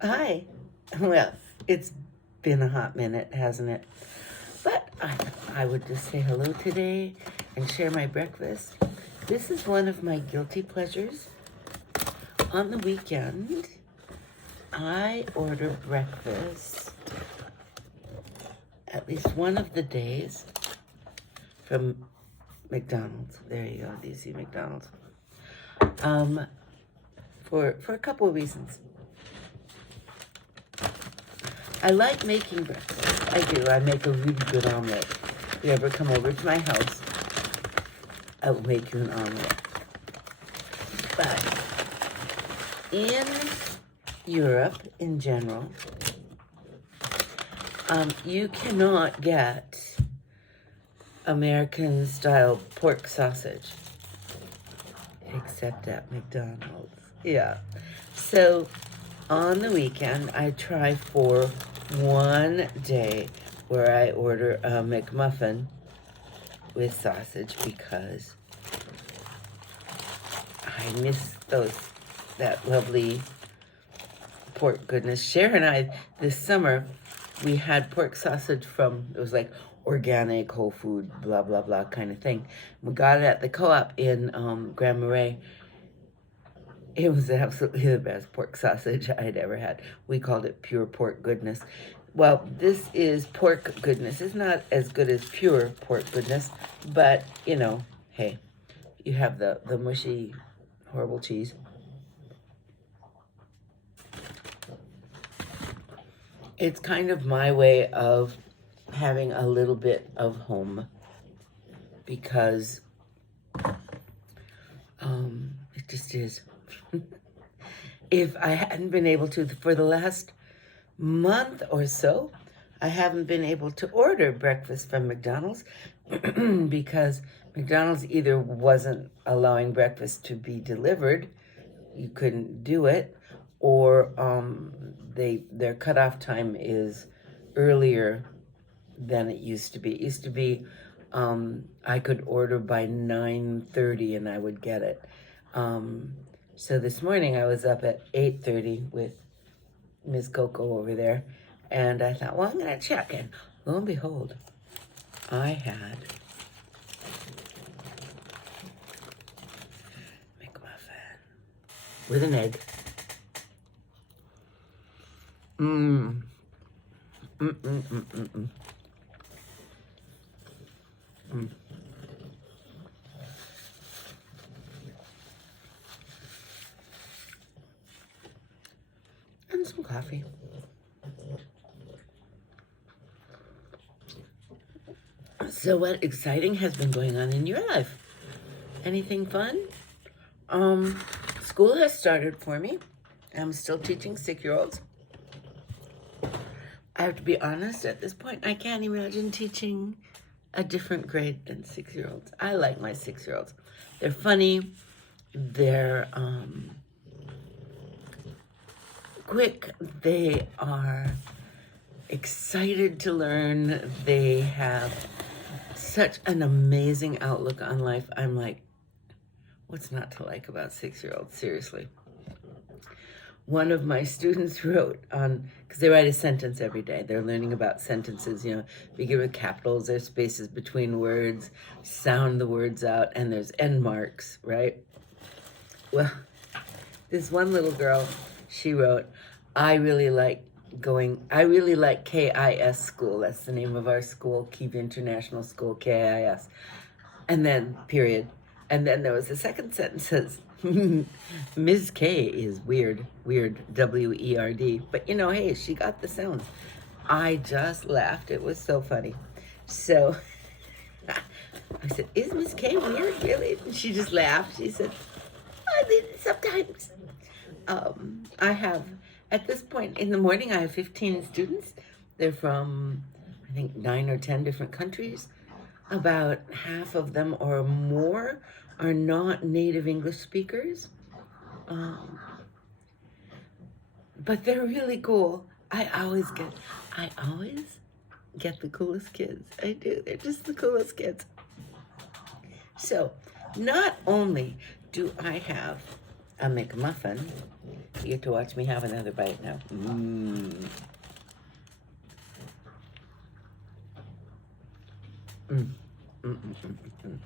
Hi. Well, it's been a hot minute, hasn't it? But I would just say hello today and share my breakfast. This is one of my guilty pleasures. On the weekend, I order breakfast at least one of the days from McDonald's. There you go, DC McDonald's. For a couple of reasons. I like making breakfast. I do. I make a really good omelet. If you ever come over to my house, I will make you an omelet. But in Europe, in general, you cannot get American-style pork sausage, except at McDonald's. Yeah. So on the weekend, I try for one day where I order a McMuffin with sausage because I miss that lovely pork goodness. Cher and I, this summer, we had pork sausage from, it was like organic, whole food, blah, blah, blah kind of thing. We got it at the co-op in Grand Marais. It was absolutely the best pork sausage I'd ever had. We called it pure pork goodness. Well, this is pork goodness. It's not as good as pure pork goodness, but, you know, hey, you have the mushy, horrible cheese. It's kind of my way of having a little bit of home because it just is. If I hadn't been able to, for the last month or so, I haven't been able to order breakfast from McDonald's because McDonald's either wasn't allowing breakfast to be delivered, you couldn't do it, or their cutoff time is earlier than it used to be. It used to be I could order by 9:30 and I would get it. So this morning I was up at 8:30 with Miss Coco over there, and I thought, well, I'm going to check, and lo and behold, I had McMuffin with an egg. And some coffee. So what exciting has been going on in your life? Anything fun? School has started for me. I'm still teaching 6-year-olds. I have to be honest, at this point, I can't imagine teaching a different grade than 6-year-olds. I like my 6-year-olds. They're funny. They're quick. They are excited to learn. They have such an amazing outlook on life. I'm like, what's not to like about 6-year-olds? Seriously. One of my students wrote on, because they write a sentence every day. They're learning about sentences, you know, begin with capitals, there's spaces between words, sound the words out, and there's end marks, right? Well, this one little girl, she wrote, I really like KIS school. That's the name of our school, Kiev International School, KIS. And then, period. And then there was a second sentence that says, Ms. K is weird, W-E-R-D. But, you know, hey, she got the sounds. I just laughed. It was so funny. So I said, is Ms. K weird, really? And she just laughed. She said, sometimes. I have, at this point in the morning, I have 15 students. They're from, I think, 9 or 10 different countries. About half of them or more are not native English speakers. But they're really cool. I always get the coolest kids. I do. They're just the coolest kids. So, not only do I have a McMuffin You get to watch me have another bite now. Mm. Mm. Mm, mm, mm, mm.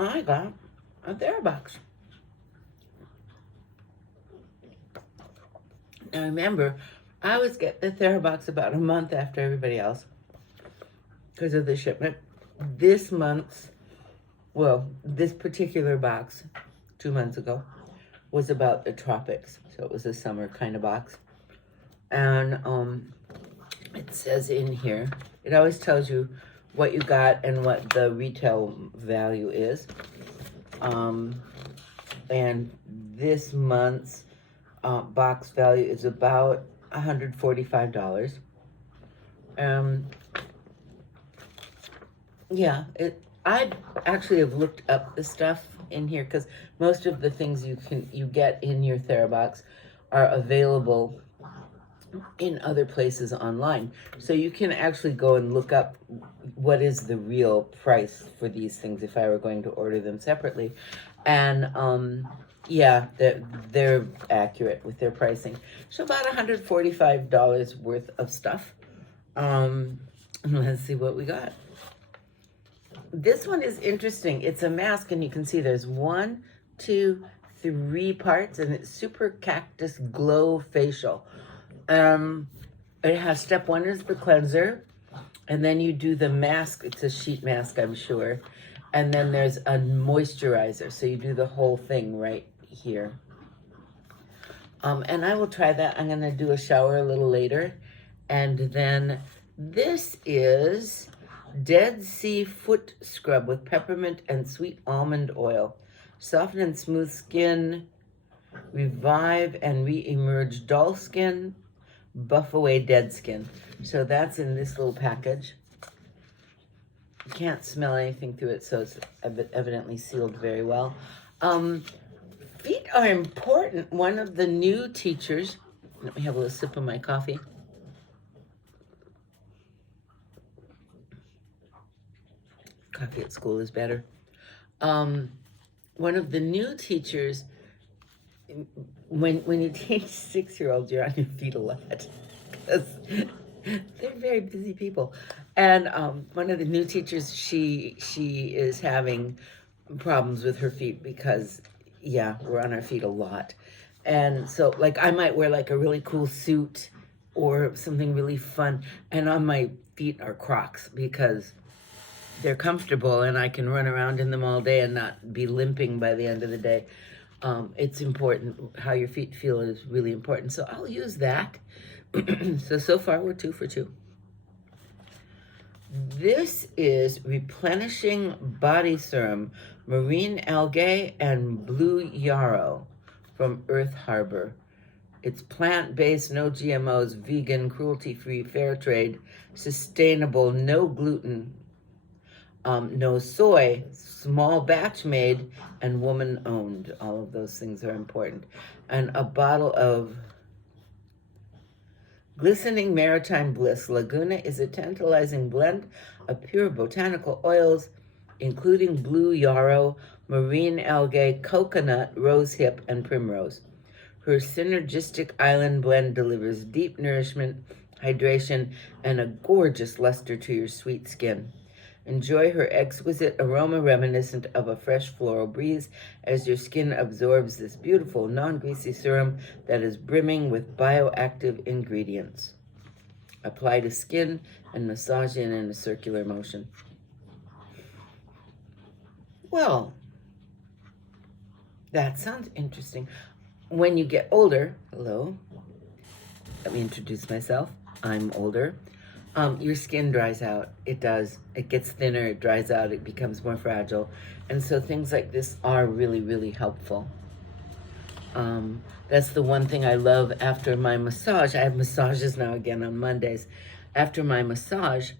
I got a Therabox. Now remember, I always get the Therabox about a month after everybody else because of the shipment. This month's, well, this particular box 2 months ago was about the tropics. So it was a summer kind of box. And it says in here, it always tells you what you got and what the retail value is. And this month's box value is about $145. Yeah, I actually have looked up the stuff in here because most of the things you get in your Therabox are available in other places online. So you can actually go and look up what is the real price for these things if I were going to order them separately. And yeah, they're accurate with their pricing. So about $145 worth of stuff. Let's see what we got. This one is interesting. It's a mask, and you can see there's 1, 2, 3 parts, and it's Super Cactus Glow Facial. It has step 1 is the cleanser, and then you do the mask. It's a sheet mask, I'm sure. And then there's a moisturizer, so you do the whole thing right here. And I will try that. I'm gonna do a shower a little later. And then this is Dead Sea Foot Scrub with peppermint and sweet almond oil. Soften and smooth skin, revive and re-emerge dull skin, buff away dead skin. So that's in this little package. You can't smell anything through it, so it's evidently sealed very well. Feet are important. One of the new teachers, let me have a little sip of my coffee. Coffee at school is better. One of the new teachers, when you teach 6-year-olds, you're on your feet a lot because they're very busy people. And one of the new teachers, she is having problems with her feet because, yeah, we're on our feet a lot. And so, like, I might wear like a really cool suit or something really fun, and on my feet are Crocs because they're comfortable and I can run around in them all day and not be limping by the end of the day. It's important. How your feet feel is really important. So I'll use that. So far we're 2 for 2. This is Replenishing Body Serum, Marine Algae and Blue Yarrow from Earth Harbor. It's plant-based, no GMOs, vegan, cruelty-free, fair trade, sustainable, no gluten, no soy, small batch made, and woman owned. All of those things are important. And a bottle of Glistening Maritime Bliss. Laguna is a tantalizing blend of pure botanical oils, including blue yarrow, marine algae, coconut, rosehip, and primrose. Her synergistic island blend delivers deep nourishment, hydration, and a gorgeous luster to your sweet skin. Enjoy her exquisite aroma reminiscent of a fresh floral breeze as your skin absorbs this beautiful, non-greasy serum that is brimming with bioactive ingredients. Apply to skin and massage in a circular motion. Well, that sounds interesting. When you get older, hello, let me introduce myself. I'm older. Your skin dries out. It does. It gets thinner, it dries out, it becomes more fragile. And so things like this are really, really helpful. That's the one thing I love after my massage. I have massages now again on Mondays. After my massage,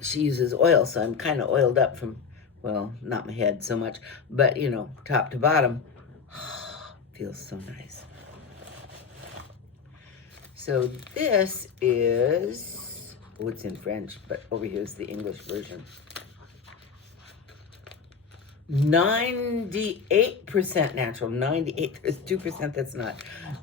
she uses oil, so I'm kind of oiled up from, well, not my head so much, but, you know, top to bottom. Feels so nice. So this is Oh, it's in French, but over here's the English version. 98% natural, 98, there's 2% that's not.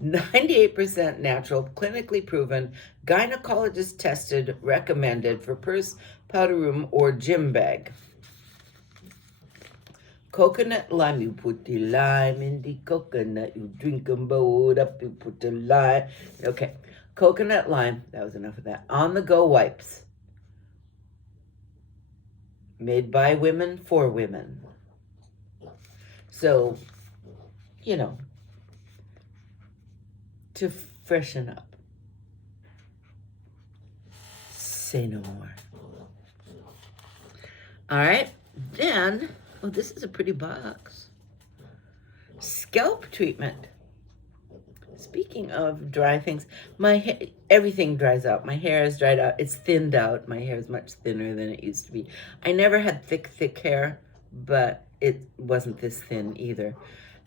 98% natural, clinically proven, gynecologist tested, recommended for purse, powder room, or gym bag. Coconut lime, you put the lime in the coconut, you drink them both up, you put the lime. Okay, coconut lime, that was enough of that. On the go wipes. Made by women for women. So, you know, to freshen up. Say no more. All right, then, oh, this is a pretty box. Scalp treatment. Speaking of dry things, my hair, everything dries out. My hair is dried out. It's thinned out. My hair is much thinner than it used to be. I never had thick hair, but it wasn't this thin either.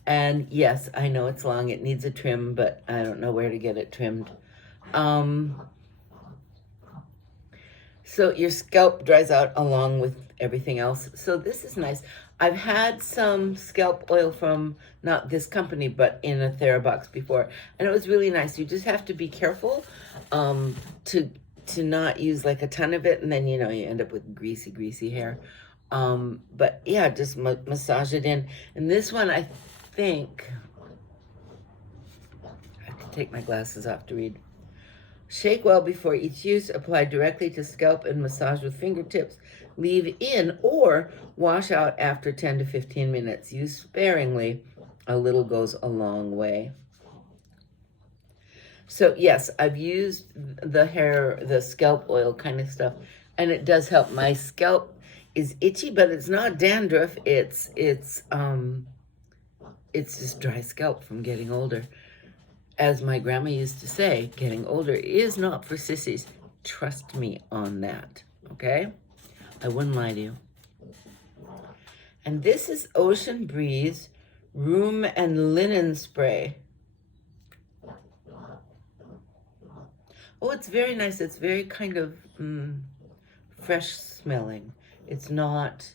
And yes, I know it's long. It needs a trim, but I don't know where to get it trimmed. So your scalp dries out along with everything else. So this is nice. I've had some scalp oil from, not this company, but in a Therabox before. And it was really nice. You just have to be careful to not use like a ton of it. And then, you know, you end up with greasy hair. But yeah, just massage it in. And this one, I think, I have to take my glasses off to read. Shake well before each use. Apply directly to scalp and massage with fingertips. Leave in or wash out after 10 to 15 minutes. Use sparingly. A little goes a long way. So yes, I've used the scalp oil kind of stuff, and it does help. My scalp is itchy, but it's not dandruff. It's just dry scalp from getting older. As my grandma used to say, getting older is not for sissies. Trust me on that, okay? I wouldn't lie to you. And this is Ocean Breeze Room and Linen Spray. Oh, it's very nice. It's very kind of fresh smelling. It's not,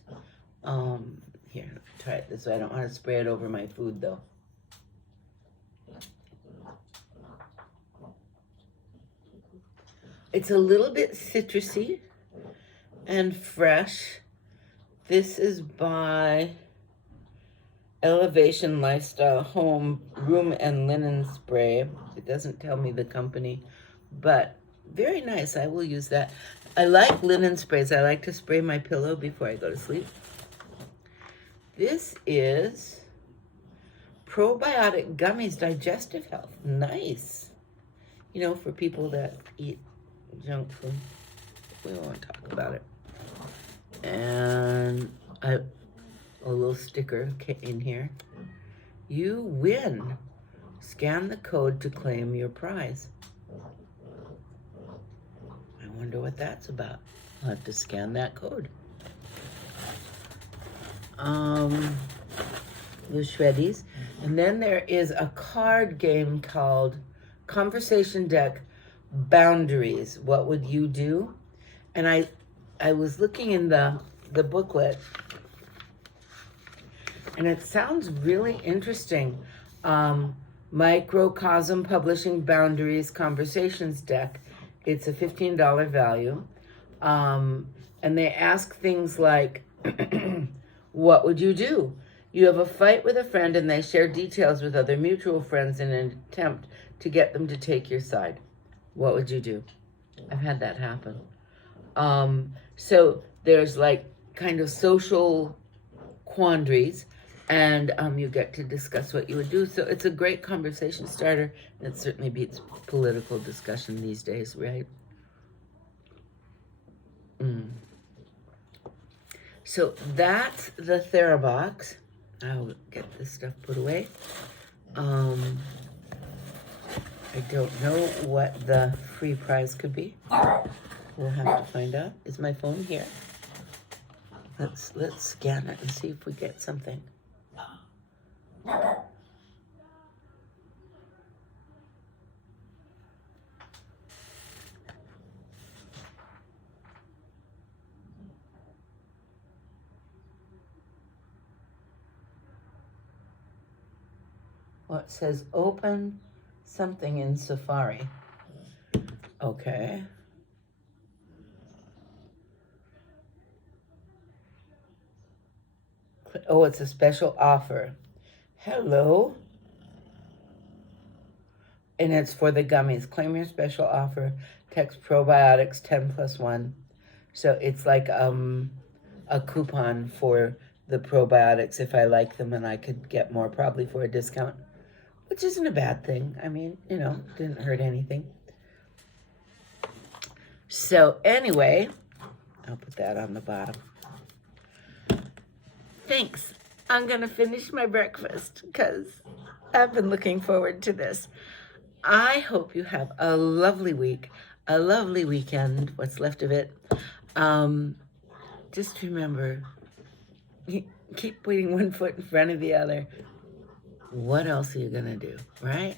here, try it this way. I don't want to spray it over my food though. It's a little bit citrusy and fresh. This is by Elevation Lifestyle Home Room and Linen Spray. It doesn't tell me the company, but very nice. I will use that. I like linen sprays. I like to spray my pillow before I go to sleep. This is Probiotic Gummies Digestive Health. Nice. You know, for people that eat junk food. We won't talk about it. And a little sticker in here. You win. Scan the code to claim your prize. I wonder what that's about. I'll have to scan that code. The Shreddies. And then there is a card game called Conversation Deck Boundaries. What would you do? And I was looking in the booklet, and it sounds really interesting. Microcosm Publishing Boundaries Conversations Deck. It's a $15 value. And they ask things like, what would you do? You have a fight with a friend and they share details with other mutual friends in an attempt to get them to take your side. What would you do? I've had that happen. So there's like kind of social quandaries, and you get to discuss what you would do. So it's a great conversation starter. It certainly beats political discussion these days, right? So that's the Therabox. I'll get this stuff put away. I don't know what the free prize could be. We'll have to find out. Is my phone here? Let's scan it and see if we get something. Well, it says open something in Safari. Okay. Oh, it's a special offer. Hello. And it's for the gummies. Claim your special offer. Text probiotics 10+1. So it's like a coupon for the probiotics if I like them, and I could get more probably for a discount, which isn't a bad thing. I mean, you know, didn't hurt anything. So anyway, I'll put that on the bottom. Thanks. I'm going to finish my breakfast because I've been looking forward to this. I hope you have a lovely week, a lovely weekend, what's left of it. Just remember, keep putting one foot in front of the other. What else are you going to do, right?